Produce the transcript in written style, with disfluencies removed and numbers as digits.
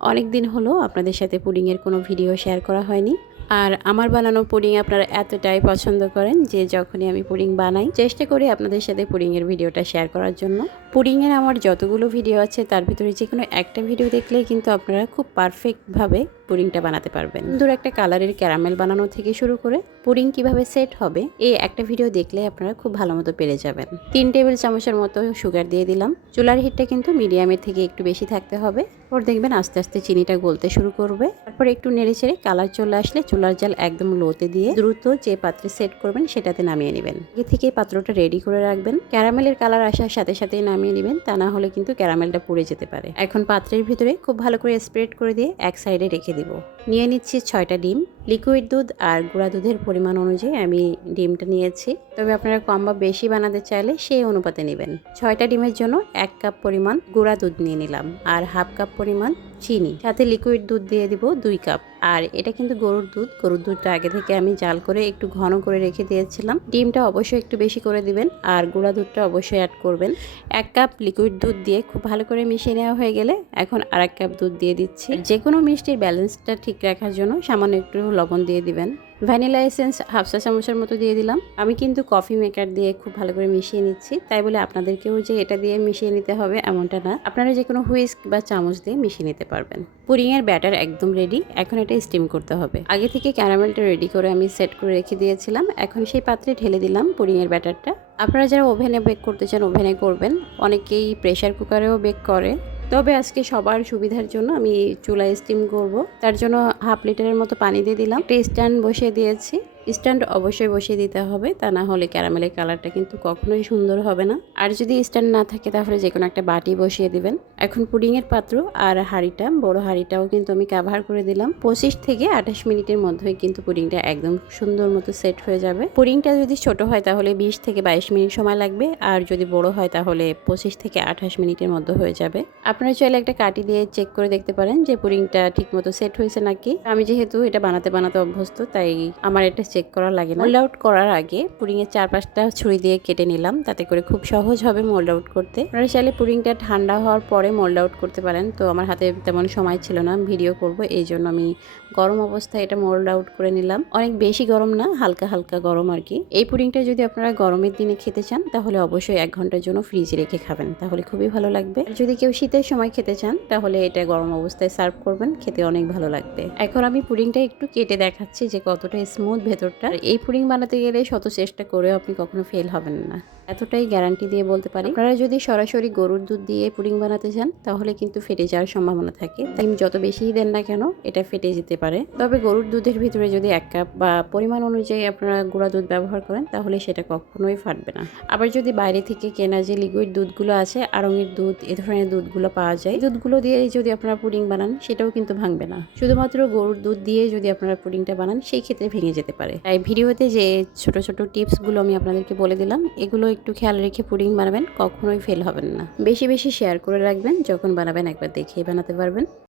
অনেক দিন হলো আপনাদের সাথে পুডিংয়ের কোনো ভিডিও শেয়ার করা হয়নি। আর আমার বানানো পুডিং আপনারা এতটাই পছন্দ করেন যে যখনই আমি পুডিং বানাই চেষ্টা করি আপনাদের সাথে পুডিংয়ের ভিডিওটা শেয়ার করার জন্য। পুডিংয়ের আমার যতগুলো ভিডিও আছে তার ভিতরে যে কোনো একটা ভিডিও দেখলেই কিন্তু আপনারা খুব পারফেক্টভাবে পুডিংটা বানাতে পারবেন। সুন্দর একটা কালারের ক্যারামেল বানানো থেকে শুরু করে পুডিং কিভাবে সেট হবে এই একটা ভিডিও দেখলে আপনারা খুব ভালো মতো পেরে যাবেন। 3 টেবিল চামচের মতো সুগার দিয়ে দিলাম। চুলার হিটটা কিন্তু মিডিয়ামের থেকে একটু বেশি থাকতে হবে। পর দেখবেন আস্তে আস্তে চিনিটা গলতে শুরু করবে। তারপর একটু নেড়েচেড়ে কালার চলে আসলে চুলার জাল একদম লোতে দিয়ে দ্রুত যে পাত্রে সেট করবেন সেটাতে নামিয়ে নেবেন। আগে থেকে পাত্রটা রেডি করে রাখবেন। ক্যারামেলের কালার আসার সাথে সাথেই নামিয়ে নেবেন, তা না হলে কিন্তু ক্যারামেলটা পুড়ে যেতে পারে। এখন পাত্রের ভিতরে খুব ভালো করে স্প্রেড করে দিয়ে এক সাইডে রেখে দিব। নিয়ে নিচ্ছি 6টা ডিম। লিকুইড দুধ আর গুঁড়া দুধের পরিমাণ অনুযায়ী আমি ডিমটা নিয়েছি, তবে আপনারা কম বা বেশি বানাতে চাইলে সেই অনুপাতে নেবেন। 6টা ডিমের জন্য 1 কাপ পরিমাণ গুঁড়া দুধ নিয়ে নিলাম আর হাফ কাপ পরিমাণ চিনি, সাথে লিকুইড দুধ দিয়ে দিব 2 কাপ। আর এটা কিন্তু গরুর দুধটা আগে থেকে আমি জাল করে একটু ঘন করে রেখে দিয়েছিলাম। ডিমটা অবশ্যই একটু বেশি করে দিবেন আর গুঁড়া দুধটা অবশ্যই অ্যাড করবেন। 1 কাপ লিকুইড দুধ দিয়ে খুব ভালো করে মিশিয়ে নেওয়া হয়ে গেলে এখন আর 1 কাপ দুধ দিয়ে দিচ্ছি। যে কোনো মিষ্টির ব্যালেন্সটা ঠিক রাখার জন্য সামান্য একটু লবণ দিয়ে দিবেন। ভ্যানিলা এসেন্স হাফ চা চামচের মতো দিয়ে দিলাম। আমি কিন্তু কফি মেকার দিয়ে খুব ভালো করে মিশিয়ে নিচ্ছি, তাই বলে আপনাদেরকেও যে এটা দিয়ে মিশিয়ে নিতে হবে এমনটা না, আপনারা যে কোনো হুইস্ক বা চামচ দিয়ে মিশিয়ে নিতে পারবেন। পুডিংয়ের ব্যাটার একদম রেডি, এখন এটা স্টিম করতে হবে। আগে থেকে ক্যারামেলটা রেডি করে আমি সেট করে রেখে দিয়েছিলাম, এখন সেই পাত্রে ঢেলে দিলাম পুডিংয়ের ব্যাটারটা। আপনারা যারা ওভেনে বেক করতে চান ওভেনে করবেন, অনেকেই প্রেশার কুকারেও বেক করে, তবে আজকে সবার সুবিধার জন্য আমি চুলায় স্টিম করব। তার জন্য হাফ লিটারের মতো পানি দিয়ে দিলাম। একটা স্ট্যান্ড বসিয়ে দিয়েছি। স্ট্যান্ড অবশ্যই বসিয়ে দিতে হবে, তা না হলে ক্যারামেলের কালারটা কিন্তু কখনোই সুন্দর হবে না। আর যদি স্ট্যান্ড না থাকে তাহলে যে কোনো একটা বাটি বসিয়ে দিবেন। এখন পুডিংয়ের পাত্র আর হাঁড়িটা, বড় হাঁড়িটাও কিন্তু আমি কাভার করে দিলাম। 25 থেকে 28 মিনিটের মধ্যেই কিন্তু পুডিংটা একদম সুন্দর মতো সেট হয়ে যাবে। পুডিংটা যদি ছোট হয় তাহলে 20 থেকে 22 মিনিট সময় লাগবে, আর যদি বড় হয় তাহলে 25 থেকে 28 মিনিটের মধ্যে হয়ে যাবে। আপনারা চাইলে একটা কাঠি দিয়ে চেক করে দেখতে পারেন যে পুডিংটা ঠিক মতো সেট হয়েছে নাকি। আমি যেহেতু এটা বানাতে অভ্যস্ত, তাই আমার এটা চেক করা লাগে না। মোল্ড আউট করার আগে পুডিংয়ের 4-5টা ছুরি দিয়ে কেটে নিলাম, তাতে করে খুব সহজ হবে মোল্ড আউট করতে। আপনারা চাইলে পুডিংটা ঠান্ডা হওয়ার পরে মোল্ড আউট করতে পারেন, তো আমার হাতে তেমন সময় ছিল না ভিডিও করব, এই জন্য আমি গরম অবস্থায় এটা মোল্ড আউট করে নিলাম। অনেক বেশি গরম না, হালকা হালকা গরম আর কি। এই পুডিংটা যদি আপনারা গরমের দিনে খেতে চান তাহলে অবশ্যই 1 ঘন্টার জন্য ফ্রিজে রেখে খাবেন, তাহলে খুবই ভালো লাগবে। আর যদি কেউ শীতের সময় খেতে চান তাহলে এটা গরম অবস্থায় সার্ভ করবেন, খেতে অনেক ভালো লাগবে। এখন আমি পুডিংটা একটু কেটে দেখাচ্ছি যে কতটা স্মুথ ভেতরটা। এই পুডিং বানাতে গেলে শত চেষ্টা করেও আপনি কখনো ফেল হবেন না, এতটাই গ্যারান্টি দিয়ে বলতে পারি। আপনারা যদি সরাসরি গরুর দুধ দিয়ে পুডিং বানাতে চান তাহলে কিন্তু ফেটে যাওয়ার সম্ভাবনা থাকে, তাই যত বেশিই দেন না কেন এটা ফেটে যেতে পারে। তবে গরুর দুধের ভিতরে যদি 1 কাপ বা পরিমাণ অনুযায়ী আপনারা গুঁড়া দুধ ব্যবহার করেন তাহলে সেটা কখনোই ফাটবে না। আবার যদি বাইরে থেকে কেনা যে লিকুইড দুধগুলো আছে, আড়ঙের দুধ, এ ধরনের দুধগুলো পাওয়া যায়, দুধগুলো দিয়ে যদি আপনারা পুডিং বানান সেটাও কিন্তু ভাঙবে না। শুধুমাত্র গরুর দুধ দিয়ে যদি আপনারা পুডিংটা বানান সেই ক্ষেত্রে ভেঙে যেতে পারে। তাই ভিডিওতে যে ছোট ছোট টিপসগুলো আমি আপনাদেরকে বলে দিলাম, এগুলো একটু খেয়াল রেখে পুডিং বানাবেন, কখনোই ফেল হবেন না। বেশি বেশি শেয়ার করে রাখবেন, যখন বানাবেন একবার দেখেই বানাতে পারবেন।